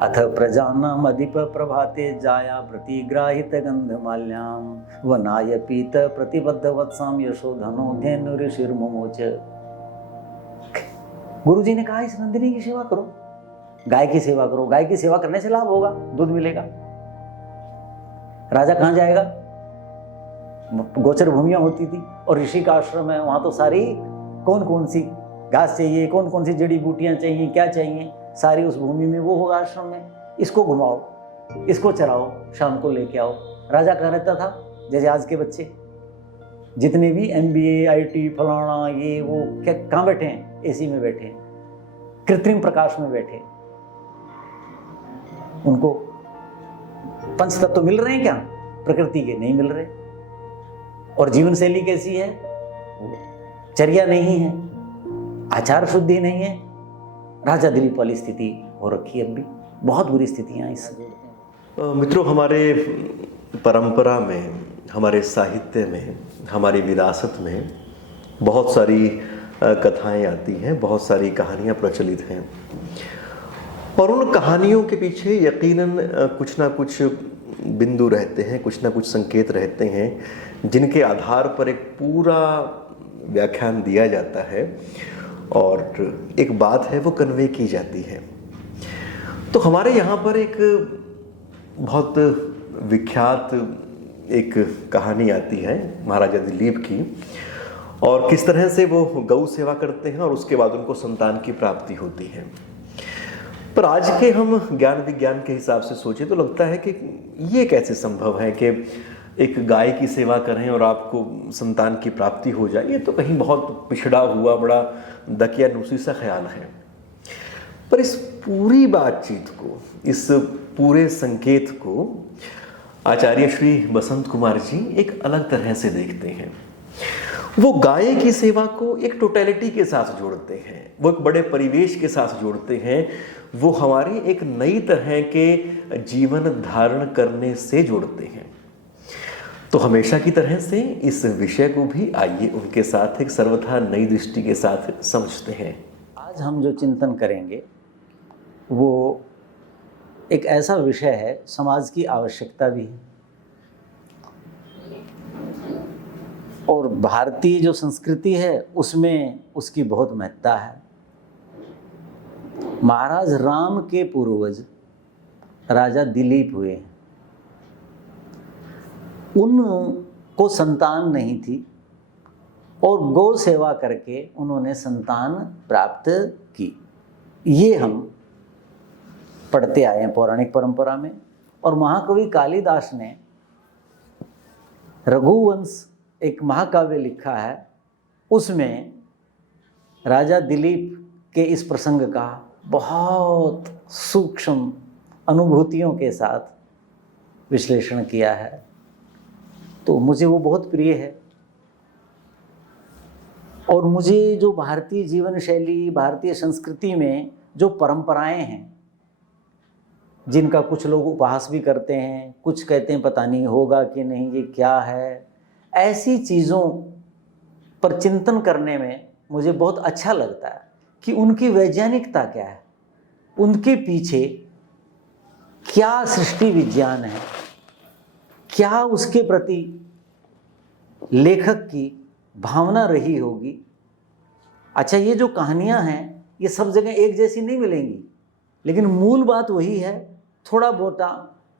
अथ प्रजानाम अधिप प्रभाते जाया प्रतिग्राहित गंधमाल्याम वनाय पीत प्रतिबद्ध वत्साम यशोधनो धेनु ऋषिर्मुमोच। गुरु जी ने कहा इस नंदिनी की सेवा करो, गाय की सेवा करो, गाय की सेवा करने से लाभ होगा, दूध मिलेगा। राजा कहाँ जाएगा? गोचर भूमियां होती थी और ऋषि का आश्रम है, वहां तो सारी कौन कौन सी घास चाहिए, कौन कौन सी जड़ी बूटियां चाहिए, क्या चाहिए, सारी उस भूमि में वो होगा आश्रम में। इसको घुमाओ, इसको चराओ, शाम को लेके आओ। राजा कहाँ रहता था? जैसे आज के बच्चे जितने भी MBA IT फलाना ये वो क्या कहाँ बैठे हैं? AC में बैठे हैं, कृत्रिम प्रकाश में बैठे। उनको पंच तत्व तो मिल रहे हैं क्या? प्रकृति के नहीं मिल रहे। और जीवन शैली कैसी है? चर्या नहीं है, आचार शुद्धि नहीं है, राजा दिलीप वाली स्थिति हो रखी है। अब भी बहुत बुरी स्थितियां इस मित्रों, हमारे परंपरा में, हमारे साहित्य में, हमारी विरासत में बहुत सारी कथाएं आती हैं, बहुत सारी कहानियां प्रचलित हैं और उन कहानियों के पीछे यकीनन कुछ ना कुछ बिंदु रहते हैं, कुछ ना कुछ संकेत रहते हैं जिनके आधार पर एक पूरा व्याख्यान दिया जाता है और एक बात है वो कन्वे की जाती है। तो हमारे यहाँ पर एक बहुत विख्यात एक कहानी आती है महाराजा दिलीप की, और किस तरह से वो गौ सेवा करते हैं और उसके बाद उनको संतान की प्राप्ति होती है। पर आज के हम ज्ञान विज्ञान के हिसाब से सोचें तो लगता है कि ये कैसे संभव है कि एक गाय की सेवा करें और आपको संतान की प्राप्ति हो जाए। ये तो कहीं बहुत पिछड़ा हुआ बड़ा दकियानूसी सा ख्याल है। पर इस पूरी बातचीत को, इस पूरे संकेत को आचार्य श्री बसंत कुमार जी एक अलग तरह से देखते हैं। वो गाय की सेवा को एक टोटलिटी के साथ जोड़ते हैं, वो एक बड़े परिवेश के साथ जोड़ते हैं, वो हमारी एक नई तरह के जीवन धारण करने से जोड़ते हैं। तो हमेशा की तरह से इस विषय को भी आइए उनके साथ एक सर्वथा नई दृष्टि के साथ समझते हैं। आज हम जो चिंतन करेंगे वो एक ऐसा विषय है, समाज की आवश्यकता भी है और भारतीय जो संस्कृति है उसमें उसकी बहुत महत्ता है। महाराज राम के पूर्वज राजा दिलीप हुए हैं, उनको संतान नहीं थी और गौ सेवा करके उन्होंने संतान प्राप्त की। ये हम पढ़ते आए हैं पौराणिक परंपरा में। और महाकवि कालिदास ने रघुवंश एक महाकाव्य लिखा है, उसमें राजा दिलीप के इस प्रसंग का बहुत सूक्ष्म अनुभूतियों के साथ विश्लेषण किया है। तो मुझे वो बहुत प्रिय है और मुझे जो भारतीय जीवन शैली, भारतीय संस्कृति में जो परंपराएं हैं जिनका कुछ लोग उपहास भी करते हैं, कुछ कहते हैं पता नहीं होगा कि नहीं, ये क्या है, ऐसी चीज़ों पर चिंतन करने में मुझे बहुत अच्छा लगता है कि उनकी वैज्ञानिकता क्या है, उनके पीछे क्या सृष्टि विज्ञान है, क्या उसके प्रति लेखक की भावना रही होगी। अच्छा, ये जो कहानियां हैं ये सब जगह एक जैसी नहीं मिलेंगी, लेकिन मूल बात वही है। थोड़ा बहुत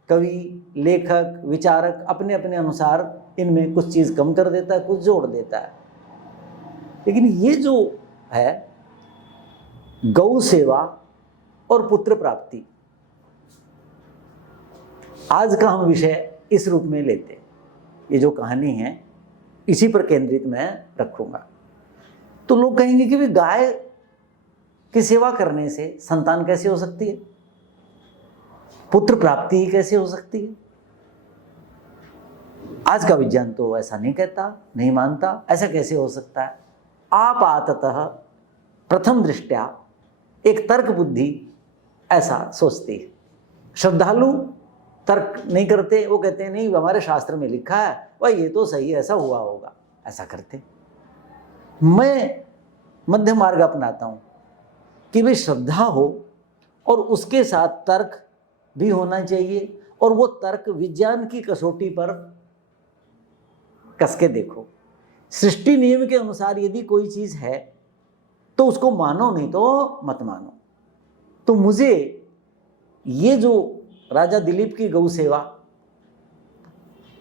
कवि, लेखक, विचारक अपने अपने अनुसार इनमें कुछ चीज़ कम कर देता है, कुछ जोड़ देता है। लेकिन ये जो है गौ सेवा और पुत्र प्राप्ति, आज का हम विषय इस रूप में लेते हैं। ये जो कहानी है इसी पर केंद्रित मैं रखूंगा। तो लोग कहेंगे कि भी गाय की सेवा करने से संतान कैसे हो सकती है, पुत्र प्राप्ति ही कैसे हो सकती है। आज का विज्ञान तो ऐसा नहीं कहता, नहीं मानता। ऐसा कैसे हो सकता है? आपाततः प्रथम दृष्टया एक तर्क बुद्धि ऐसा सोचती है। श्रद्धालु तर्क नहीं करते, वो कहते हैं नहीं हमारे शास्त्र में लिखा है, भाई ये तो सही, ऐसा हुआ होगा, ऐसा करते। मैं मध्य मार्ग अपनाता हूं कि भाई श्रद्धा हो और उसके साथ तर्क भी होना चाहिए, और वो तर्क विज्ञान की कसौटी पर कस के देखो। सृष्टि नियम के अनुसार यदि कोई चीज है तो उसको मानो, नहीं तो मत मानो। तो मुझे ये जो राजा दिलीप की गौ सेवा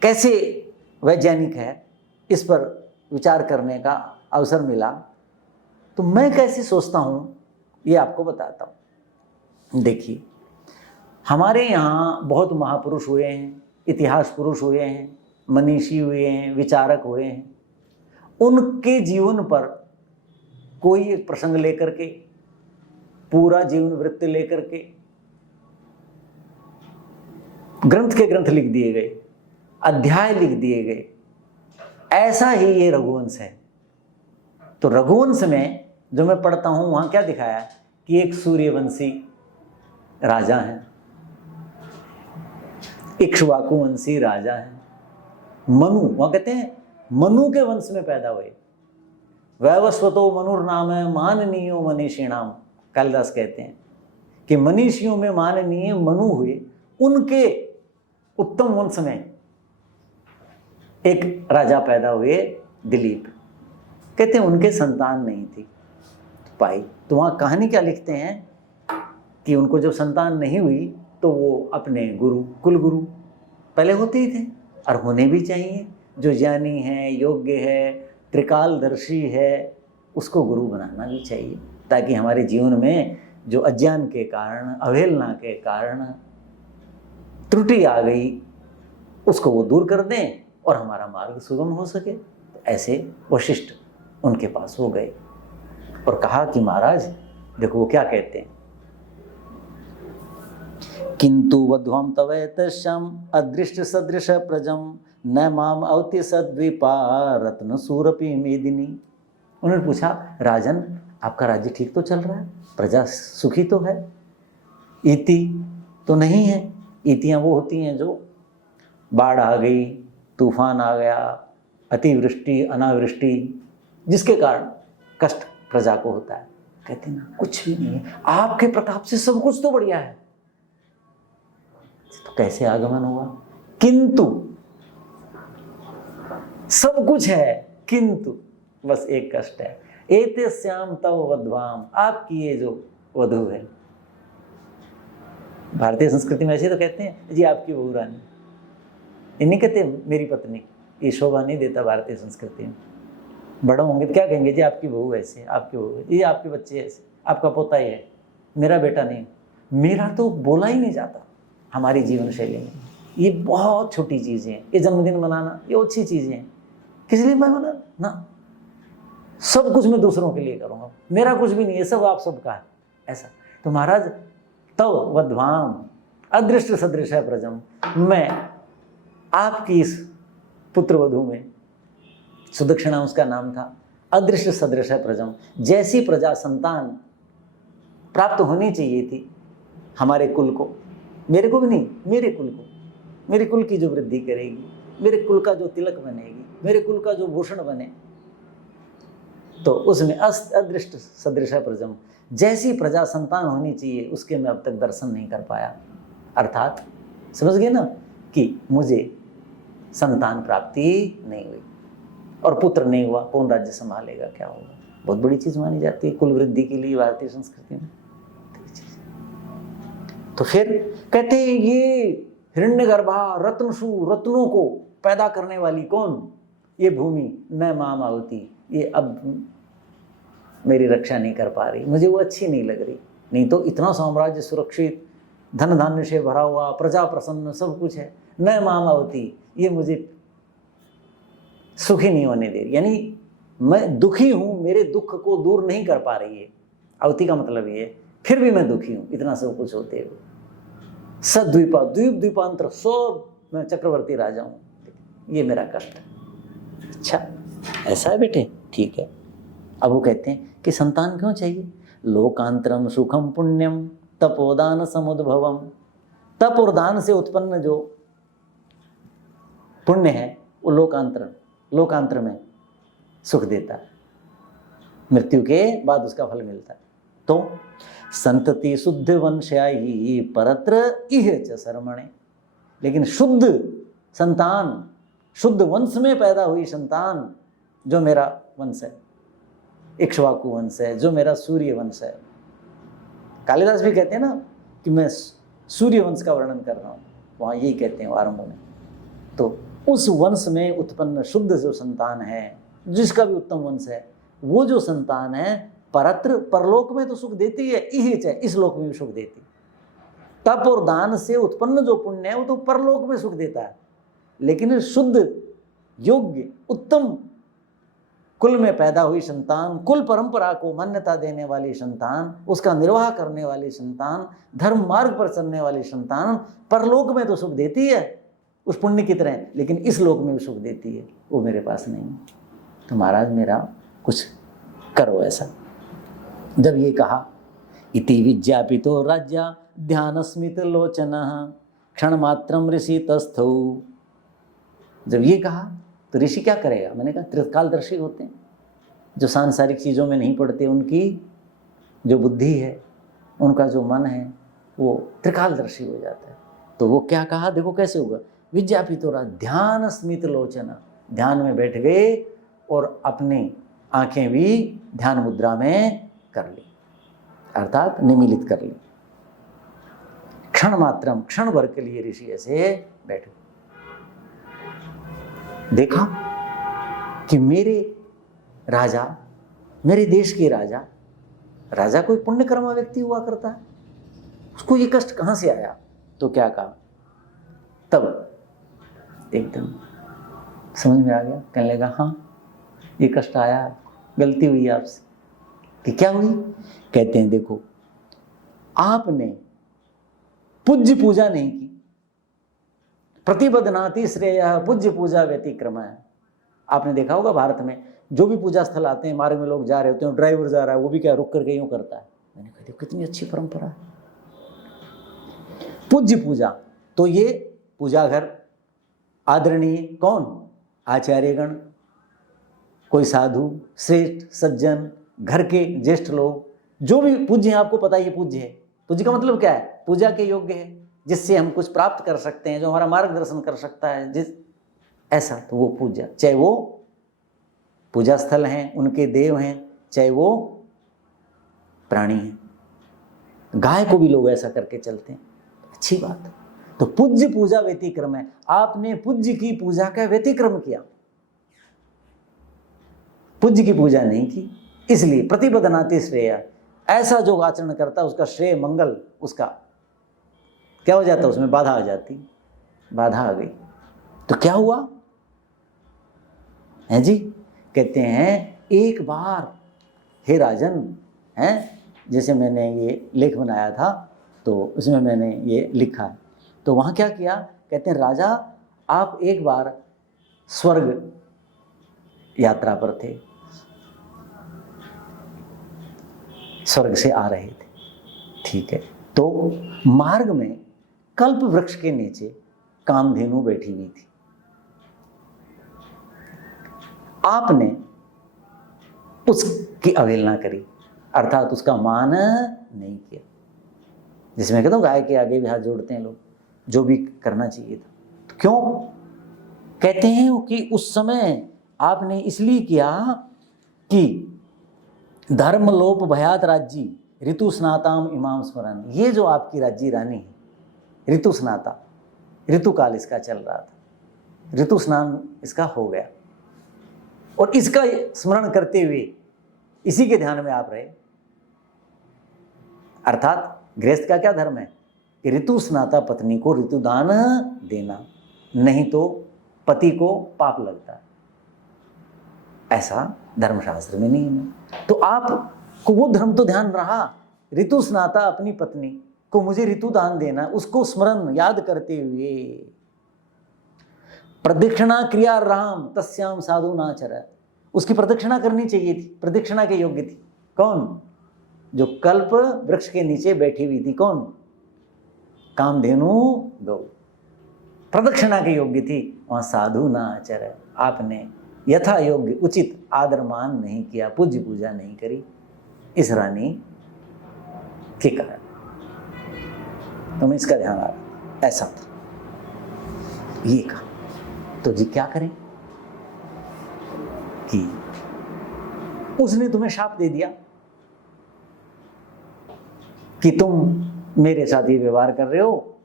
कैसे वैज्ञानिक है, इस पर विचार करने का अवसर मिला। तो मैं कैसे सोचता हूं ये आपको बताता हूं। देखिए, हमारे यहाँ बहुत महापुरुष हुए हैं, इतिहास पुरुष हुए हैं, मनीषी हुए हैं, विचारक हुए हैं। उनके जीवन पर कोई एक प्रसंग लेकर के, पूरा जीवन वृत्त लेकर के ग्रंथ के ग्रंथ लिख दिए गए, अध्याय लिख दिए गए। ऐसा ही ये रघुवंश है। तो रघुवंश में जो मैं पढ़ता हूं वहां क्या दिखाया कि एक सूर्यवंशी राजा है, इक्ष्वाकुवंशी राजा है, मनु, वहां कहते हैं मनु के वंश में पैदा हुए। वैवस्वतो मनुर नाम है माननीयो मनीषिणाम, कालिदास कहते हैं कि मनीषियों में माननीय मनु हुए। उनके उत्तम वंश में एक राजा पैदा हुए, दिलीप। कहते हैं उनके संतान नहीं थी पाई। तो वहां कहानी क्या लिखते हैं कि उनको जब संतान नहीं हुई तो वो अपने गुरु, कुल गुरु पहले होते ही थे और होने भी चाहिए, जो ज्ञानी है, योग्य है, त्रिकालदर्शी है, उसको गुरु बनाना भी चाहिए, ताकि हमारे जीवन में जो अज्ञान के कारण, अवहेलना के कारण त्रुटि आ गई, उसको वो दूर कर दें और हमारा मार्ग सुगम हो सके। तो ऐसे वशिष्ठ उनके पास हो गए और कहा कि महाराज देखो वो क्या कहते हैं, किंतु वध्वम तवैतश्यम अदृष्ट सदृश प्रजम न माम अवति सद्वीपा रत्न सूरपी मेदिनी। उन्होंने पूछा, राजन आपका राज्य ठीक तो चल रहा है, प्रजा सुखी तो है, इति तो नहीं है। इतियां वो होती हैं जो बाढ़ आ गई, तूफान आ गया, अतिवृष्टि, अनावृष्टि, जिसके कारण कष्ट प्रजा को होता है। कहते ना कुछ भी नहीं है, आपके प्रताप से सब कुछ तो बढ़िया है। तो कैसे आगमन हुआ? किंतु सब कुछ है, किंतु बस एक कष्ट है। एते श्याम तव वध्वाम, आपकी ये जो वधु है, भारतीय संस्कृति में ऐसे तो कहते हैं जी आपकी बहू रानी, ये नहीं कहते मेरी पत्नी, ये शोभा नहीं देता भारतीय संस्कृति में। बड़ा होंगे तो क्या कहेंगे जी आपकी बहू ऐसे, आपकी बहू, ये आपके बच्चे ऐसे, आपका पोता ही है, मेरा बेटा नहीं। मेरा तो बोला ही नहीं जाता हमारी जीवन शैली में। ये बहुत छोटी चीज़ें हैं, ये जन्मदिन मनाना, ये अच्छी चीज़ें हैं, किस लिए मैं मना ना, सब कुछ मैं दूसरों के लिए करूँगा, मेरा कुछ भी नहीं है, सब आप सबका है, ऐसा। तो महाराज तव वध्वाम अदृष्ट सदृश प्रजम, मैं आपकी इस पुत्र वधु में, सुदक्षिणा उसका नाम था, अदृष्ट सदृश प्रजम, जैसी प्रजा संतान प्राप्त होनी चाहिए थी हमारे कुल को, मेरे को भी नहीं, मेरे कुल को, मेरे कुल की जो वृद्धि करेगी, मेरे कुल का जो तिलक बनेगी, मेरे कुल का जो भूषण बने, तो उसमें अदृष्ट सदृश प्रजम, जैसी प्रजा संतान होनी चाहिए उसके मैं अब तक दर्शन नहीं कर पाया। अर्थात समझ गए ना कि मुझे संतान प्राप्ति नहीं हुई और पुत्र नहीं हुआ, कौन राज्य संभालेगा, क्या होगा। बहुत बड़ी चीज मानी जाती है कुल वृद्धि के लिए भारतीय संस्कृति में। तो फिर कहते हैं ये हिरण्यगर्भा रत्नसु, रत्नों को पैदा करने वाली कौन, ये भूमि न माम आवती, ये अब मेरी रक्षा नहीं कर पा रही, मुझे वो अच्छी नहीं लग रही। नहीं तो इतना साम्राज्य सुरक्षित, धन धान्य से भरा हुआ, प्रजा प्रसन्न, सब कुछ है, न माम आवती, ये मुझे सुखी नहीं होने दे रही, यानी मैं दुखी हूं, मेरे दुख को दूर नहीं कर पा रही है। अवती का मतलब ये है, फिर भी मैं दुखी हूं इतना सब कुछ होते हुए। सद्वीपा, द्वीप द्वीपांतर, सब मैं चक्रवर्ती राजा हूं, ये मेरा कष्ट है। अच्छा ऐसा है बेटे, ठीक है। अब वो कहते हैं कि संतान क्यों चाहिए? लोकांतरम सुखम पुण्यम तपोदान समुद्भवम, तप और दान से उत्पन्न जो पुण्य है वो लोकांतर में सुख देता है, मृत्यु के बाद उसका फल मिलता है। तो संतति शुद्ध वंशाई परत्र इह च शर्मणे, लेकिन शुद्ध संतान, शुद्ध वंश में पैदा हुई संतान जो मेरा वंश है, इक्ष्वाकु वंश है, जो मेरा सूर्य वंश है। कालिदास भी कहते हैं ना कि मैं सूर्य वंश का वर्णन कर रहा हूँ, वहाँ यही कहते हैं आरंभ में। तो उस वंश में उत्पन्न शुद्ध जो संतान है, जिसका भी उत्तम वंश है, वो जो संतान है परत्र, परलोक में तो सुख देती है, इस लोक में भी सुख देती। तप और दान से उत्पन्न जो पुण्य है वो तो परलोक में सुख देता है, लेकिन शुद्ध योग्य उत्तम कुल में पैदा हुई संतान, कुल परंपरा को मान्यता देने वाली संतान, उसका निर्वाह करने वाली संतान, धर्म मार्ग पर चलने वाली संतान परलोक में तो सुख देती है उस पुण्य की तरह, लेकिन इस लोक में भी सुख देती है, वो मेरे पास नहीं। तो महाराज मेरा कुछ करो ऐसा। जब ये कहा इति विज्ञापितो राज्या ध्यान स्मित लोचनः क्षण मात्रम ऋषि तस्थौ, जब ये कहा तो ऋषि क्या करेगा? मैंने कहा त्रिकालदर्शी होते हैं, जो सांसारिक चीज़ों में नहीं पड़ते, उनकी जो बुद्धि है, उनका जो मन है, वो त्रिकालदर्शी हो जाता है। तो वो क्या कहा, देखो कैसे होगा। विज्ञापितो राज्य ध्यान स्मित लोचना, ध्यान में बैठ गए और अपनी आंखें भी ध्यान मुद्रा में कर ली, अर्थात निमीलित कर ली। क्षण मात्रम, क्षण भर के लिए ऋषि ऐसे बैठे, देखा कि मेरे राजा, मेरे देश के राजा, राजा कोई पुण्यकर्मा व्यक्ति हुआ करता है, उसको ये कष्ट कहाँ से आया? तो क्या कहा, तब एकदम समझ में आ गया, कहने लगा हाँ ये कष्ट आया, गलती हुई आपसे। कि क्या हुई? कहते हैं देखो आपने पूज्य पूजा नहीं की, प्रतिबद्धनाति श्रेय पूज्य पूजा व्यतिक्रम है। आपने देखा होगा भारत में जो भी पूजा स्थल आते हैं, मार्ग में लोग जा रहे होते हैं, ड्राइवर जा रहा है, वो भी क्या रुक करके यूं करता है। मैंने कहा कितनी अच्छी परंपरा है, पूज्य पूजा। तो ये पूजा घर आदरणीय कौन? आचार्यगण, कोई साधु, श्रेष्ठ सज्जन, घर के ज्येष्ठ लोग, जो भी पूज्य हैं, आपको पता है ये पूज्य है। पूज्य का मतलब क्या है? पूजा के योग्य है, जिससे हम कुछ प्राप्त कर सकते हैं, जो हमारा मार्गदर्शन कर सकता है, जिस ऐसा, तो वो पूजा, चाहे वो पूजा स्थल हैं, उनके देव हैं, चाहे वो प्राणी हैं। गाय को भी लोग ऐसा करके चलते हैं, अच्छी बात है। तो पूज्य पूजा व्यतिक्रम है, आपने पूज्य की पूजा का व्यतिक्रम किया, पूज्य की पूजा नहीं की। इसलिए प्रतिबद्धनाति श्रेय, ऐसा जो आचरण करता उसका श्रेय मंगल, उसका क्या हो जाता, उसमें बाधा आ जाती, बाधा आ गई। तो क्या हुआ है जी? कहते हैं एक बार हे राजन, हैं, जैसे मैंने ये लेख बनाया था तो उसमें मैंने ये लिखा है, तो वहाँ क्या किया? कहते हैं राजा आप एक बार स्वर्ग यात्रा पर थे, स्वर्ग से आ रहे थे, ठीक है। तो मार्ग में कल्प वृक्ष के नीचे कामधेनु बैठी हुई थी, आपने उसकी अवहेलना करी, अर्थात उसका मान नहीं किया। जिसमें कहता हूँ गाय के आगे भी हाथ जोड़ते हैं लोग, जो भी करना चाहिए था। तो क्यों कहते हैं कि उस समय आपने इसलिए किया कि धर्म लोप भयात राज्य ऋतु स्नाताम इमाम स्मरण, ये जो आपकी राज्य रानी है, ऋतु स्नाता, ऋतु काल इसका चल रहा था, ऋतु स्नान इसका हो गया, और इसका स्मरण करते हुए इसी के ध्यान में आप रहे। अर्थात गृहस्थ का क्या धर्म है कि ऋतु स्नाता पत्नी को ऋतुदान देना, नहीं तो पति को पाप लगता है, ऐसा धर्मशास्त्र में नहीं है। तो आपको वो धर्म तो ध्यान रहा, ऋतु स्नाता अपनी पत्नी को मुझे ऋतु दान देना, उसको स्मरण याद करते हुए प्रदक्षिणा क्रिया राम तस्याम साधु नाचर, उसकी प्रदक्षिणा करनी चाहिए थी, प्रदक्षिणा के योग्य थी। कौन? जो कल्प वृक्ष के नीचे बैठी हुई थी, कौन? कामधेनु गौ, प्रदक्षिणा के योग्य थी, वहां साधु नाचर, आपने यथा योग्य उचित आदर मान नहीं किया, पूज्य पूजा नहीं करी। इस रानी के कारण तुम्हें इसका ध्यान आ रहा, ऐसा था, ये कहा। तो जी क्या करें कि उसने तुम्हें शाप दे दिया कि तुम मेरे साथ ये व्यवहार कर रहे हो,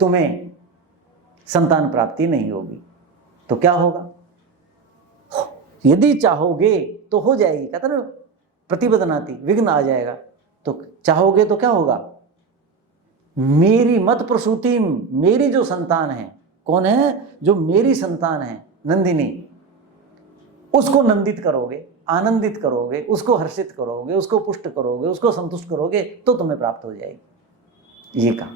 तुम्हें संतान प्राप्ति नहीं होगी। तो क्या होगा? यदि चाहोगे तो हो जाएगी, कहता ना प्रतिबद्धनाति, विघ्न आ जाएगा। तो चाहोगे तो क्या होगा? मेरी मत प्रसूति, मेरी जो संतान है, कौन है? जो मेरी संतान है नंदिनी, उसको नंदित करोगे, आनंदित करोगे, उसको हर्षित करोगे, उसको पुष्ट करोगे, उसको संतुष्ट करोगे तो तुम्हें प्राप्त हो जाएगी। ये कहा।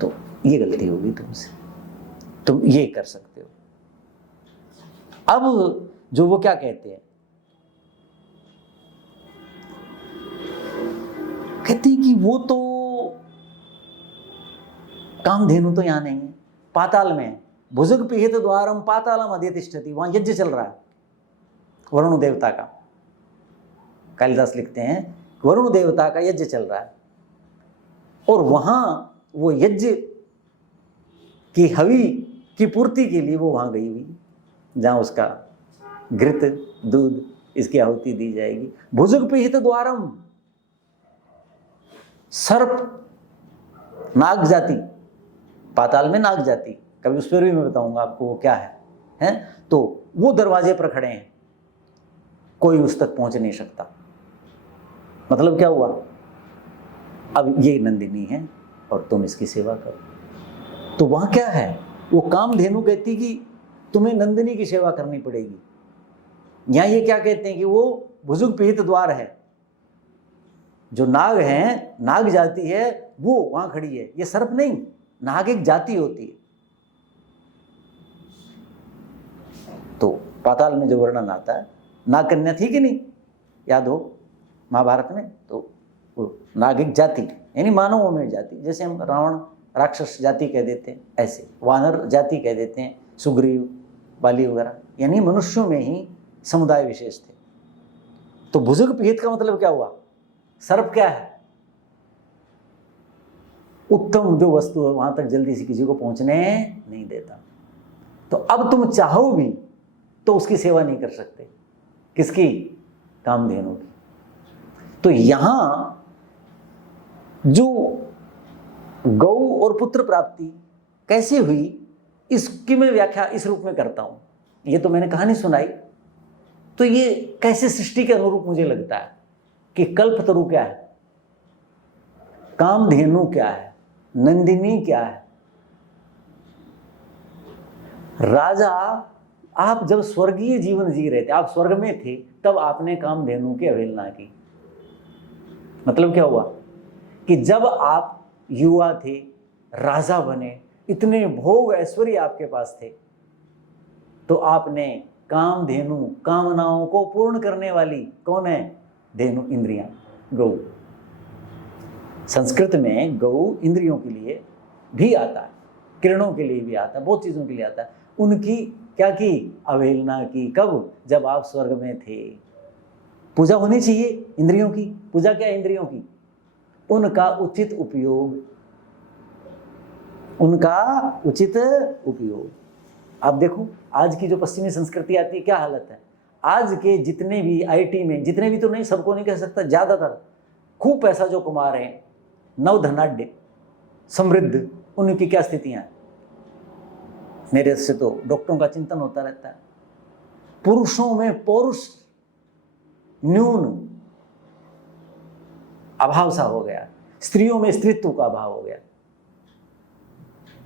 तो ये गलती होगी तुमसे, तुम ये कर सकते हो। अब जो वो क्या कहते हैं, कहते हैं कि वो तो कामधेनु तो यहां नहीं है, पाताल में है। भुजग पिहित द्वारम पातालम अधितिष्ठति, वहां यज्ञ चल रहा है वरुण देवता का। कालिदास लिखते हैं वरुण देवता का यज्ञ चल रहा है, और वहां वो यज्ञ की हवि की पूर्ति के लिए वो वहां गई हुई, जहां उसका घृत दूध इसकी आहुति दी जाएगी। भुजग पिहित द्वारम, सर्प नाग जाति, पाताल में नाग जाति, कभी उस पर भी मैं बताऊंगा आपको वो क्या है? तो वो दरवाजे पर खड़े हैं, कोई उस तक पहुंच नहीं सकता। मतलब क्या हुआ? अब ये नंदिनी है और तुम इसकी सेवा करो। तो वहां क्या है? वो कामधेनु कहती कि तुम्हें नंदिनी की सेवा करनी पड़ेगी। यहां ये क्या कहते हैं कि वो भुजुग पिहित द्वार है, जो नाग है, नाग जाति है, वो वहां खड़ी है। ये सर्प नहीं, नाग एक जाति होती है। तो पाताल में जो वर्णन आता है, नाग कन्या थी कि नहीं, याद हो महाभारत में? तो वो नाग एक जाति, यानी मानवों में जाति, जैसे हम रावण राक्षस जाति कह देते हैं, ऐसे वानर जाति कह देते हैं, सुग्रीव बाली वगैरह, यानी मनुष्यों में ही समुदाय विशेष थे। तो भुजग पिहित का मतलब क्या हुआ? सर्प क्या है? उत्तम जो वस्तु है वहां तक जल्दी से किसी को पहुंचने नहीं देता। तो अब तुम चाहो भी तो उसकी सेवा नहीं कर सकते। किसकी? कामधेनु की। तो यहां जो गौ और पुत्र प्राप्ति कैसे हुई, इसकी मैं व्याख्या इस रूप में करता हूं। ये तो मैंने कहानी सुनाई, तो ये कैसे सृष्टि के अनुरूप मुझे लगता है कि कल्पतरु क्या है, कामधेनु क्या है, नंदिनी क्या है। राजा, आप जब स्वर्गीय जीवन जी रहे थे, आप स्वर्ग में थे, तब आपने कामधेनु की अवहेलना की। मतलब क्या हुआ कि जब आप युवा थे, राजा बने, इतने भोग ऐश्वर्य आपके पास थे, तो आपने कामधेनु, कामनाओं को पूर्ण करने वाली कौन है? धेनु, इंद्रियां, गौ। संस्कृत में गौ इंद्रियों के लिए भी आता है, किरणों के लिए भी आता है, बहुत चीजों के लिए आता है। उनकी क्या की? अवहेलना की। कब? जब आप स्वर्ग में थे। पूजा होनी चाहिए इंद्रियों की। पूजा क्या है? इंद्रियों की। उनका उचित उपयोग, उनका उचित उपयोग। आप देखो आज की जो पश्चिमी संस्कृति आती है, क्या हालत है। आज के जितने भी आईटी में, जितने भी तो नहीं, सबको नहीं कह सकता, ज्यादातर खूब पैसा जो कमा रहे हैं, नवधनाढ्य समृद्ध, उनकी क्या स्थितियां हैं? मेरे से तो डॉक्टरों का चिंतन होता रहता है। पुरुषों में पौरुष न्यून अभाव सा हो गया, स्त्रियों में स्त्रीत्व का अभाव हो गया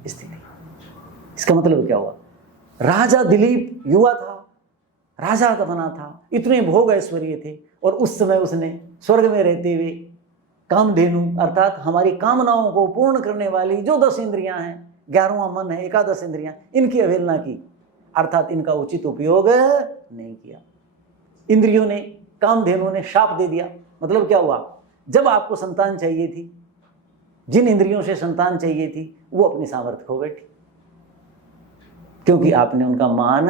स्थिति। इसका मतलब क्या हुआ? राजा दिलीप युवा था, राजा का बना था, इतने भोग ऐश्वर्य थे, और उस समय उसने स्वर्ग में रहते हुए कामधेनु अर्थात हमारी कामनाओं को पूर्ण करने वाली जो 10 इंद्रियां हैं, 11वां मन है, 11 इंद्रियां, इनकी अवहेलना की, अर्थात इनका उचित उपयोग नहीं किया। इंद्रियों ने, कामधेनु ने शाप दे दिया। मतलब क्या हुआ? जब आपको संतान चाहिए थी, जिन इंद्रियों से संतान चाहिए थी, वो अपनी सामर्थ्य खो बैठी, क्योंकि आपने उनका मान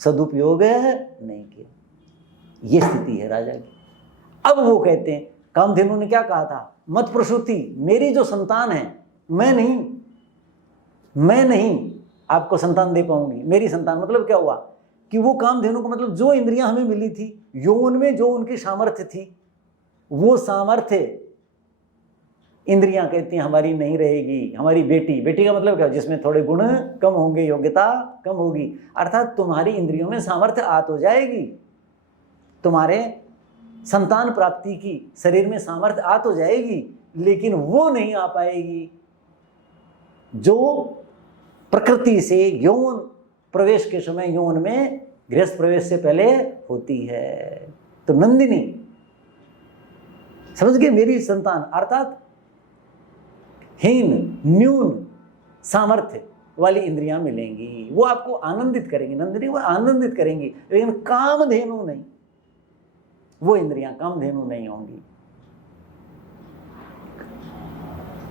सदुपयोग नहीं किया। ये स्थिति है राजा की। अब वो कहते हैं, कामधेनु ने क्या कहा था, मत प्रसूति, मेरी जो संतान है, मैं नहीं आपको संतान दे पाऊंगी। मेरी संतान मतलब क्या हुआ कि वो कामधेनु को मतलब जो इंद्रियां हमें मिली थी, यौन में जो उनकी सामर्थ्य थी, वो सामर्थ्य इंद्रियां कहती हैं हमारी नहीं रहेगी। हमारी बेटी का मतलब क्या, जिसमें थोड़े गुण कम होंगे, योग्यता कम होगी, अर्थात तुम्हारी इंद्रियों में सामर्थ्य आ तो जाएगी, तुम्हारे संतान प्राप्ति की शरीर में सामर्थ्य आ तो जाएगी, लेकिन वो नहीं आ पाएगी जो प्रकृति से यौन प्रवेश के समय, यौन में गृहस्थ प्रवेश से पहले होती है। तो नंदिनी समझ गए, मेरी संतान अर्थात हीन न्यून सामर्थ्य वाली इंद्रियां मिलेंगी, वो आपको आनंदित करेंगी, नंदिनी वो आनंदित करेंगी, लेकिन कामधेनु नहीं, वो इंद्रियां कामधेनु नहीं होंगी।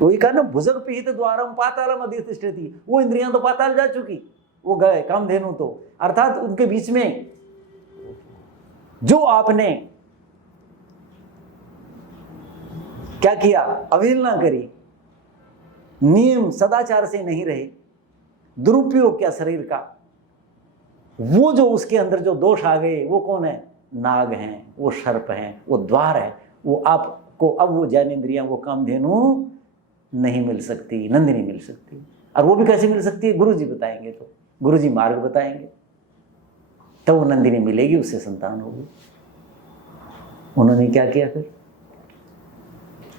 वही कहा ना, भुजग पिहित द्वारम पातालम अधिष्ठति, वो इंद्रियां तो पाताल जा चुकी, वो गए, कामधेनु तो अर्थात उनके बीच में जो आपने क्या किया, अवहेलना करी, नियम सदाचार से नहीं रहे, दुरुपयोग किया शरीर का, वो जो उसके अंदर जो दोष आ गए, वो कौन है, नाग हैं, वो सर्प हैं, वो द्वार है, वो आपको अब वो ज्ञानेंद्रियां, वो कामधेनु नहीं मिल सकती, नंदिनी मिल सकती। और वो भी कैसे मिल सकती है, गुरु जी बताएंगे, तो गुरु जी मार्ग बताएंगे, तो वो नंदिनी मिलेगी, उससे संतान होगी। उन्होंने क्या किया फिर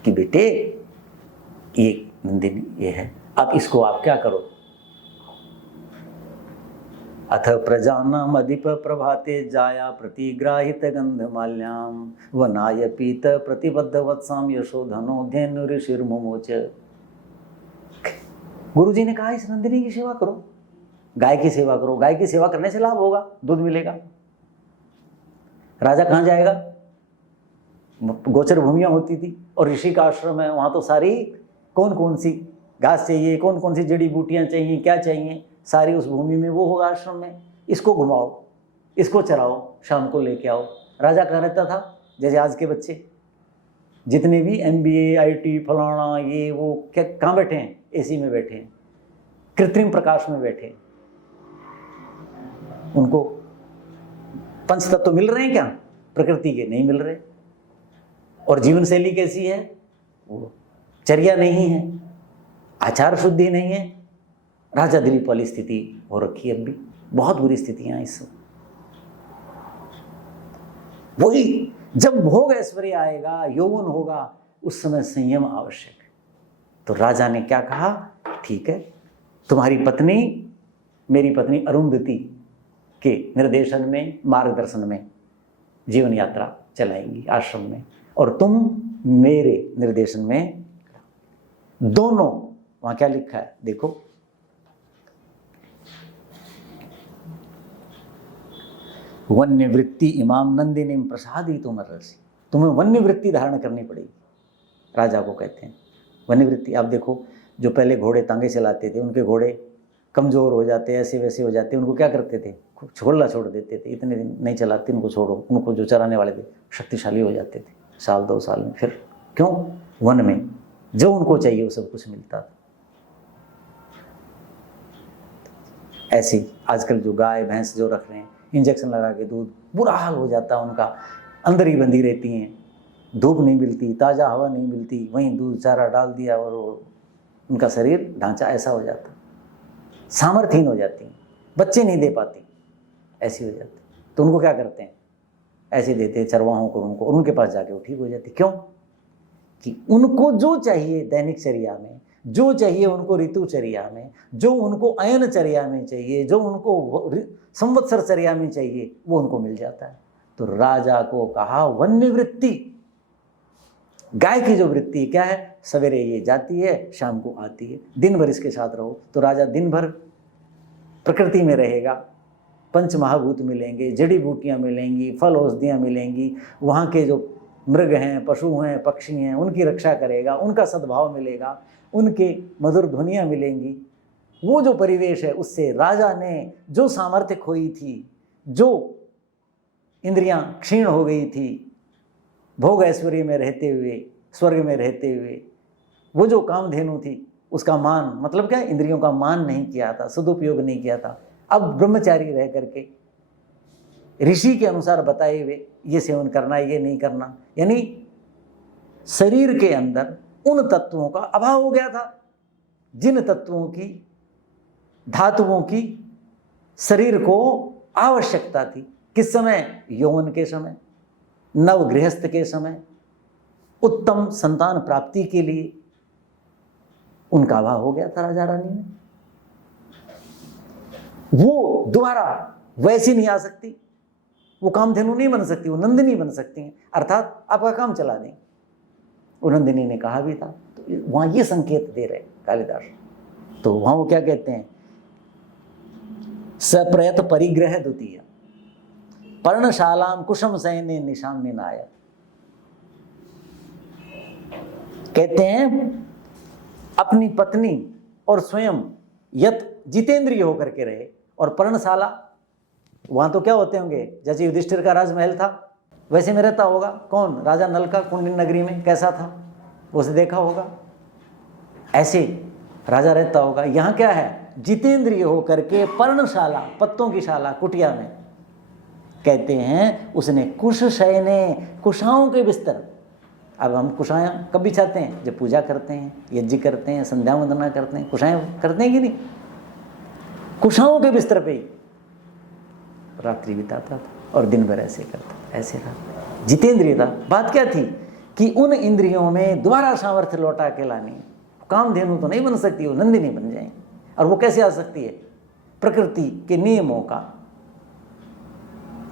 कि बेटे ये नंदिनी ये है, अब इसको आप क्या करो, अथ प्रजानाम अधिप प्रभाते जाया प्रतिग्राहित गंधमाल्याम वनाय पीत प्रतिबद्ध वत्साम यशोधनो धेनु ऋषिर्मुमोच। गुरु जी ने कहा इस नंदिनी की सेवा करो, गाय की सेवा करो, गाय की सेवा करने से लाभ होगा, दूध मिलेगा। राजा कहाँ जाएगा, गोचर भूमियां होती थी और ऋषि का आश्रम है, वहां तो सारी कौन कौन सी घास चाहिए, कौन कौन सी जड़ी बूटियां चाहिए, क्या चाहिए, सारी उस भूमि में वो होगा आश्रम में। इसको घुमाओ, इसको चराओ, शाम को लेके आओ। राजा कहाँ रहता था, जैसे आज के बच्चे जितने भी MBA IT फलाना ये वो क्या कहाँ बैठे हैं, AC में बैठे हैं, कृत्रिम प्रकाश में बैठे हैं। उनको पंच तत्व तो मिल रहे हैं क्या, प्रकृति के नहीं मिल रहे। और जीवन शैली कैसी है, वो चर्या नहीं है, आचार शुद्धि नहीं है, राजा दिलीप वाली स्थिति हो रखी है। अब भी बहुत बुरी स्थितियां इस समय। वही जब भोग ऐश्वर्य आएगा, यौवन होगा, उस समय संयम आवश्यक है। तो राजा ने क्या कहा, ठीक है तुम्हारी पत्नी मेरी पत्नी अरुंधति के निर्देशन में, मार्गदर्शन में जीवन यात्रा चलाएंगी आश्रम में, और तुम मेरे निर्देशन में। दोनों वहां क्या लिखा है देखो, वन्य वृत्ति इमाम नंदिनी प्रसादी तुमर्षि, तुम्हें वन्य वृत्ति धारण करनी पड़ेगी। राजा को कहते हैं वन्य वृत्ति। आप देखो जो पहले घोड़े तांगे चलाते थे, उनके घोड़े कमजोर हो जाते, ऐसे वैसे हो जाते, उनको क्या करते थे, छोड़ देते थे, इतने दिन नहीं चलाते, उनको छोड़ो। उनको जो चराने वाले थे शक्तिशाली हो जाते थे, 1-2 साल में। फिर क्यों, वन में जो उनको चाहिए वो सब कुछ मिलता था। ऐसी आजकल जो गाय भैंस जो रख रहे हैं, इंजेक्शन लगा के दूध, बुरा हाल हो जाता है उनका, अंदर ही बंधी रहती हैं, धूप नहीं मिलती, ताज़ा हवा नहीं मिलती, वहीं दूध चारा डाल दिया और उनका शरीर ढांचा ऐसा हो जाता, सामर्थ्यहीन हो जाती हैं, बच्चे नहीं दे पाती, ऐसी हो जाती। तो उनको क्या करते हैं, ऐसे देते चरवाहों को उनको, और उनके पास जाके वो ठीक हो जाती। क्यों कि उनको जो चाहिए दैनिक चर्या में, जो चाहिए उनको ऋतुचर्या में, जो उनको अयनचर्या में चाहिए, जो उनको संवत्सर चर्या में चाहिए, वो उनको मिल जाता है। तो राजा को कहा वन्य वृत्ति, गाय की जो वृत्ति क्या है, सवेरे ये जाती है, शाम को आती है, दिन भर इसके साथ रहो। तो राजा दिन भर प्रकृति में रहेगा, पंच महाभूत मिलेंगे, जड़ी बूटियाँ मिलेंगी, फल औषधियाँ मिलेंगी, वहाँ के जो मृग हैं, पशु हैं, पक्षी हैं, उनकी रक्षा करेगा, उनका सद्भाव मिलेगा, उनके मधुर ध्वनियाँ मिलेंगी। वो जो परिवेश है, उससे राजा ने जो सामर्थ्य खोई थी, जो इंद्रियां क्षीण हो गई थी, भोग ऐश्वर्य में रहते हुए, स्वर्ग में रहते हुए, वो जो कामधेनु थी उसका मान, मतलब क्या, इंद्रियों का मान नहीं किया था, सदुपयोग नहीं किया था। अब ब्रह्मचारी रह करके ऋषि के अनुसार बताए हुए ये सेवन करना, ये नहीं करना, यानी शरीर के अंदर उन तत्वों का अभाव हो गया था जिन तत्वों की, धातुओं की शरीर को आवश्यकता थी। किस समय? यौवन के समय, नव गृहस्थ के समय, उत्तम संतान प्राप्ति के लिए उनका अभाव हो गया था राजा रानी में। वो दोबारा वैसी नहीं आ सकती, वो कामधेनु नहीं बन सकती, वो नंदिनी बन सकती हैं, अर्थात आपका काम चला दें। वो नंदिनी ने कहा भी था, तो वहां ये संकेत दे रहे कालिदास। तो वहां वो क्या कहते हैं, सप्रयत परिग्रह द्वितीय पर्णशालाम कुशम सैन्य निशाम निनाय। कहते हैं अपनी पत्नी और स्वयं यत जितेंद्रिय होकर के रहे, और पर्णशाला वहां तो क्या होते होंगे, जैसे युधिष्ठिर का राजमहल था वैसे में रहता होगा। कौन? राजा नल का कुंडिन नगरी में कैसा था उसे देखा होगा, ऐसे राजा रहता होगा। यहाँ क्या है, जितेंद्रिय होकर के पर्णशाला, पत्तों की शाला, कुटिया में। कहते हैं उसने कुश शयने, कुशाओं के बिस्तर। अब हम कुशाएं कब बिछाते हैं? जब पूजा करते हैं, यज्ञ करते हैं, संध्या वंदना करते हैं, कुशाएं करते हैं कि नहीं? कुशाओं के बिस्तर पे ही रात्रि बिताता था और दिन भर ऐसे करता, ऐसे रहा। जितेंद्रिय था। बात क्या थी कि उन इंद्रियों में दोबारा सामर्थ्य लौटा के लानी है। कामधेनु तो नहीं बन सकती, वो नंदिनी बन जाएंगे। और वो कैसे आ सकती है? प्रकृति के नियमों का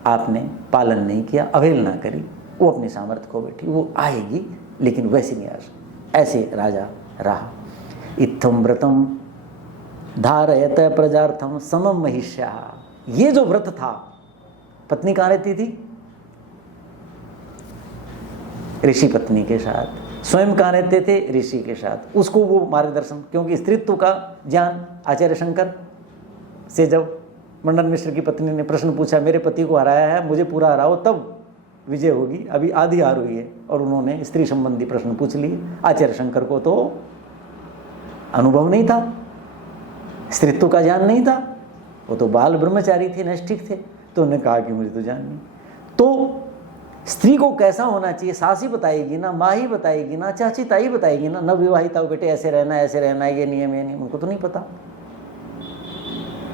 आपने पालन नहीं किया, अवहेलना करी, वो अपने सामर्थ्य को बैठी, वो आएगी, लेकिन वैसे नहीं आ सकती। ऐसे राजा रहा। इत्थम व्रतम धारयत प्रजार्थम समम महिष्या। ये जो व्रत था, पत्नी कहाँ रहती थी? ऋषि पत्नी के साथ। स्वयं कहाँ रहते थे? ऋषि के साथ। उसको वो मार्गदर्शन, क्योंकि स्त्रीत्व का ज्ञान आचार्य शंकर से जब मंडन मिश्र की पत्नी ने प्रश्न पूछा, मेरे पति को हराया है, मुझे पूरा हराओ तब विजय होगी, अभी आधी हार हुई है, और उन्होंने स्त्री संबंधी प्रश्न पूछ लिए। आचार्य शंकर को तो अनुभव नहीं था, स्त्रीत्व का ज्ञान नहीं था, वो तो बाल ब्रह्मचारी थे, नैष्ठिक थे। तो उन्होंने कहा कि मुझे तो ज्ञान नहीं। तो स्त्री को कैसा होना चाहिए, सास ही बताएगी ना, माँ ही बताएगी ना, चाची ताई बताएगी ना। नवविवाहिता बेटे ऐसे रहना है, ऐसे रहना है, ये नियम है, नियम, उनको तो नहीं पता।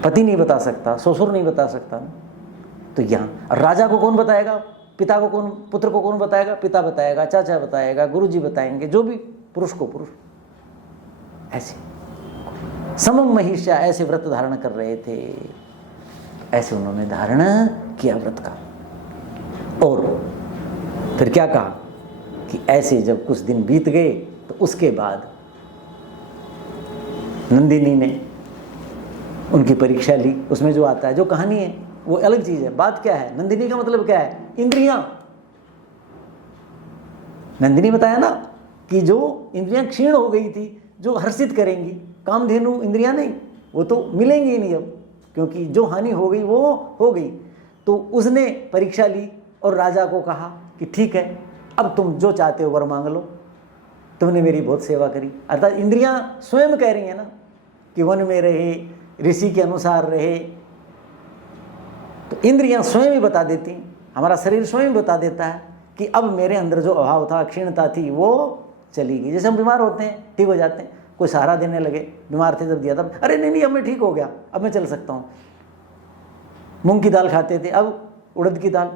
पति नहीं बता सकता, ससुर नहीं बता सकता। तो यहाँ राजा को कौन बताएगा? पिता को कौन, पुत्र को कौन बताएगा? पिता बताएगा, चाचा बताएगा, गुरुजी बताएंगे, जो भी, पुरुष को पुरुष। ऐसे समम महिष्या ऐसे व्रत धारण कर रहे थे। ऐसे उन्होंने धारण किया व्रत का। और फिर क्या कहा कि ऐसे जब कुछ दिन बीत गए तो उसके बाद नंदिनी ने उनकी परीक्षा ली। उसमें जो आता है, जो कहानी है, वो अलग चीज है। बात क्या है? नंदिनी का मतलब क्या है? इंद्रियां। नंदिनी बताया ना कि जो इंद्रियां क्षीण हो गई थी, जो हर्षित करेंगी, कामधेनु इंद्रियां नहीं, वो तो मिलेंगी ही नहीं अब, क्योंकि जो हानि हो गई वो हो गई। तो उसने परीक्षा ली और राजा को कहा कि ठीक है, अब तुम जो चाहते हो वर मांग लो, तुमने मेरी बहुत सेवा करी। अर्थात इंद्रियां स्वयं कह रही हैं ना कि वन में रहे, ऋषि के अनुसार रहे। तो इंद्रियां स्वयं ही बता देती हैं, हमारा शरीर स्वयं बता देता है कि अब मेरे अंदर जो अभाव था, क्षीणता थी, वो चली गई। जैसे हम बीमार होते हैं, ठीक हो जाते हैं, कोई सहारा देने लगे, बीमार थे जब दिया तब, अरे नहीं अब मैं ठीक हो गया, अब मैं चल सकता हूँ। मूंग की दाल खाते थे, अब उड़द की दाल,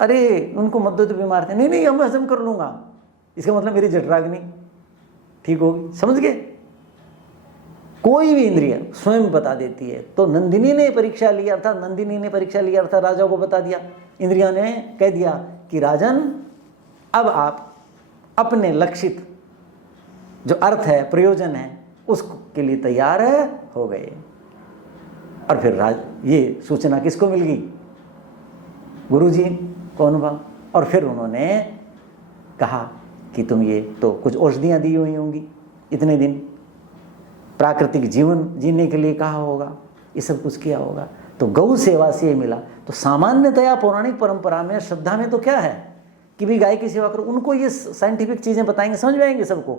अरे उनको मत दो तो बीमार थे, नहीं अब मैं हजम कर लूँगा, इसका मतलब मेरी जठराग्नि ठीक होगी। समझ गए? कोई भी इंद्रिय स्वयं बता देती है। तो नंदिनी ने परीक्षा लिया, अर्थात नंदिनी ने परीक्षा लिया, अर्थात राजा को बता दिया। इंद्रिया ने कह दिया कि राजन, अब आप अपने लक्षित जो अर्थ है, प्रयोजन है, उसके लिए तैयार हो गए। और फिर ये सूचना किसको मिल गई? गुरुजी को अनुभव। और फिर उन्होंने कहा कि तुम ये तो कुछ औषधियाँ दी हुई होंगी, इतने दिन प्राकृतिक जीवन जीने के लिए कहा होगा, ये सब कुछ किया होगा, तो गौ सेवा से ये मिला। तो सामान्यतया पौराणिक परंपरा में, श्रद्धा में तो क्या है कि भी गाय की सेवा करो। उनको ये साइंटिफिक चीजें बताएंगे, समझ में आएंगे सबको?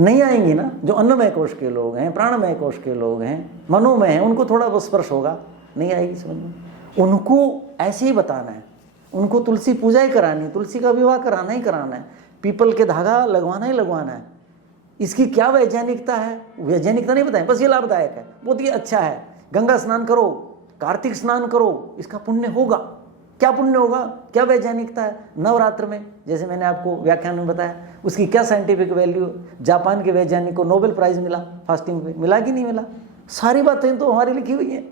नहीं आएंगी ना। जो अन्नमय कोश के लोग हैं, प्राणमय कोश के लोग हैं, मनोमय हैं, उनको थोड़ा वो स्पर्श होगा, नहीं आएगी समझ में। उनको ऐसे ही बताना है, उनको तुलसी पूजा ही करानी है, तुलसी का विवाह कराना ही कराना है, पीपल के धागा लगवाना ही लगवाना है। इसकी क्या वैज्ञानिकता है, वैज्ञानिकता नहीं बताएं, बस ये लाभदायक है, बहुत ही अच्छा है। गंगा स्नान करो, कार्तिक स्नान करो, इसका पुण्य होगा। क्या पुण्य होगा, क्या वैज्ञानिकता है? नवरात्र में, जैसे मैंने आपको व्याख्यान में बताया, उसकी क्या साइंटिफिक वैल्यू। जापान के वैज्ञानिक को नोबेल प्राइज मिला फास्टिंग पे, मिला कि नहीं मिला? सारी बातें तो हमारी लिखी हुई हैं।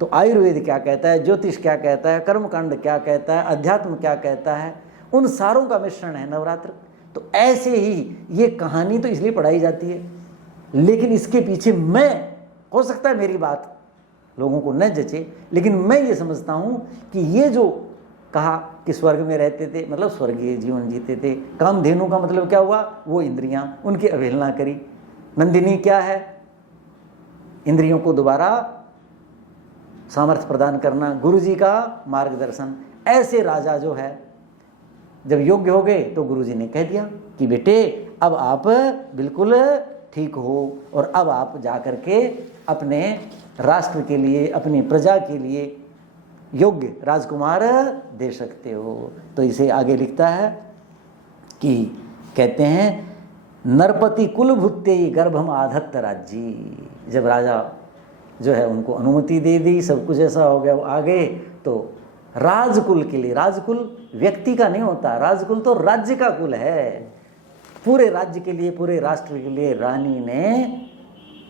तो आयुर्वेद क्या कहता है, ज्योतिष क्या कहता है, कर्मकांड क्या कहता है, अध्यात्म क्या कहता है, उन सारों का मिश्रण है नवरात्र। तो ऐसे ही ये कहानी तो इसलिए पढ़ाई जाती है, लेकिन इसके पीछे मैं, हो सकता है मेरी बात लोगों को न जचे, लेकिन मैं ये समझता हूँ कि ये जो कहा कि स्वर्ग में रहते थे, मतलब स्वर्गीय जीवन जीते थे। कामधेनु का मतलब क्या हुआ, वो इंद्रियां, उनकी अवहेलना करी। नंदिनी क्या है, इंद्रियों को दोबारा सामर्थ्य प्रदान करना, गुरु जी का मार्गदर्शन। ऐसे राजा जो है जब योग्य हो गए तो गुरु जी ने कह दिया कि बेटे अब आप बिल्कुल ठीक हो, और अब आप जा कर के अपने राष्ट्र के लिए, अपनी प्रजा के लिए योग्य राजकुमार दे सकते हो। तो इसे आगे लिखता है कि कहते हैं नरपति कुल भुत्ते गर्भम आधत्त राज्य। जब राजा जो है उनको अनुमति दे दी, सब कुछ ऐसा हो गया, वो आ गए, तो राजकुल के लिए, राजकुल व्यक्ति का नहीं होता, राजकुल तो राज्य का कुल है। पूरे राज्य के लिए, पूरे राष्ट्र के लिए रानी ने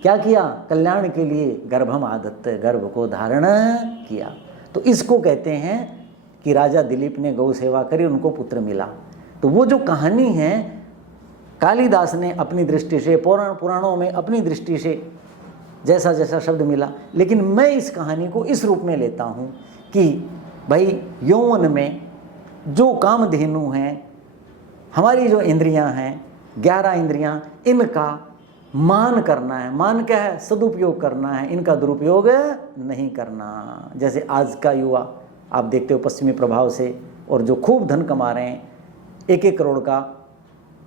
क्या किया, कल्याण के लिए गर्भम आदत्त, गर्भ को धारण किया। तो इसको कहते हैं कि राजा दिलीप ने गौ सेवा करी, उनको पुत्र मिला। तो वो जो कहानी है, कालिदास ने अपनी दृष्टि से, पुराणों में अपनी दृष्टि से जैसा जैसा शब्द मिला, लेकिन मैं इस कहानी को इस रूप में लेता हूँ कि भाई यौवन में जो कामधेनु हैं, हमारी जो इंद्रियां हैं, 11 इंद्रियां, इनका मान करना है। मान क्या है, सदुपयोग करना है, इनका दुरुपयोग नहीं करना। जैसे आज का युवा आप देखते हो पश्चिमी प्रभाव से, और जो खूब धन कमा रहे हैं, 1-1 करोड़ का,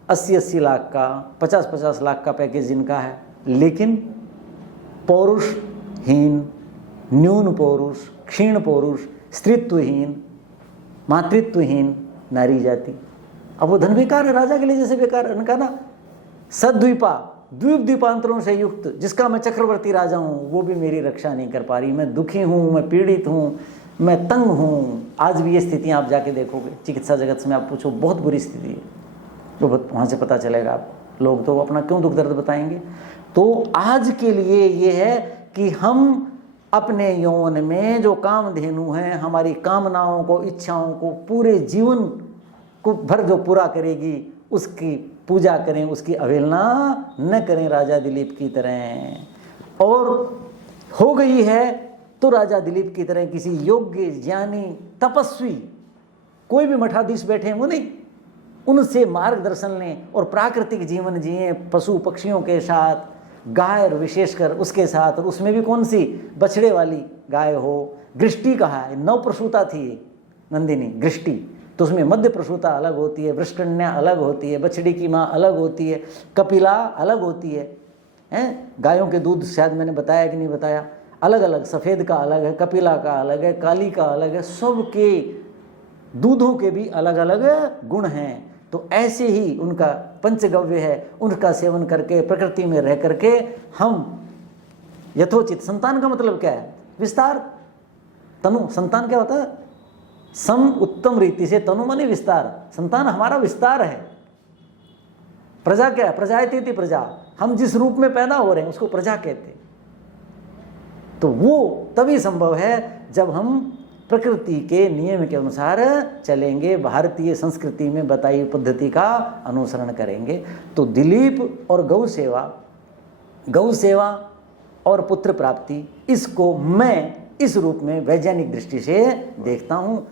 80-80 लाख का, 50-50 लाख का पैकेज जिनका है, लेकिन पौरुषहीन, न्यून पौरुष, क्षीण पौरुष, स्त्रीत्वहीन, मातृत्वहीन नारी जाति। अब वो धन बेकार है, राजा के लिए जैसे बेकार है। उनका ना सद्वीपा, द्वीप द्वीपांतरों से युक्त, जिसका मैं चक्रवर्ती राजा हूँ, वो भी मेरी रक्षा नहीं कर पा रही। मैं दुखी हूँ, मैं पीड़ित हूँ, मैं तंग हूँ। आज भी ये स्थितियाँ आप जाके देखोगे चिकित्सा जगत में, आप पूछो, बहुत बुरी स्थिति है। तो वहाँ से पता चलेगा आप, लोग तो अपना क्यों दुख दर्द बताएंगे। तो आज के लिए ये है कि हम अपने यौवन में जो कामधेनु हैं, हमारी कामनाओं को, इच्छाओं को, पूरे जीवन को भर जो पूरा करेगी, उसकी पूजा करें, उसकी अवहेलना न करें, राजा दिलीप की तरह। और हो गई है तो राजा दिलीप की तरह किसी योग्य, ज्ञानी, तपस्वी, कोई भी मठाधीश बैठे हैं वो नहीं, उनसे मार्गदर्शन लें और प्राकृतिक जीवन जिए, पशु पक्षियों के साथ, गाय विशेषकर उसके साथ, और उसमें भी कौन सी, बछड़े वाली गाय हो। गृष्टि कहा है, 9 प्रसूता थी नंदिनी, गृष्टि। तो उसमें मध्य प्रसूता अलग होती है, वृषकन्या अलग होती है, बछड़ी की माँ अलग होती है, कपिला अलग होती है, हैं? गायों के दूध शायद मैंने बताया कि नहीं बताया, अलग अलग, सफ़ेद का अलग है, कपिला का अलग है, काली का अलग है, सबके दूधों के भी अलग अलग गुण हैं। तो ऐसे ही उनका पंचगव्य है, उनका सेवन करके, प्रकृति में रह करके हम यथोचित, संतान का मतलब क्या है, विस्तार, तनु, संतान क्या होता है, सम उत्तम रीति से, तनु माने विस्तार, संतान हमारा विस्तार है। प्रजा क्या है, प्रजायते थी प्रजा, हम जिस रूप में पैदा हो रहे हैं उसको प्रजा कहते। तो वो तभी संभव है जब हम प्रकृति के नियम के अनुसार चलेंगे, भारतीय संस्कृति में बताई पद्धति का अनुसरण करेंगे। तो दिलीप और गौ सेवा और पुत्र प्राप्ति, इसको मैं इस रूप में वैज्ञानिक दृष्टि से देखता हूँ।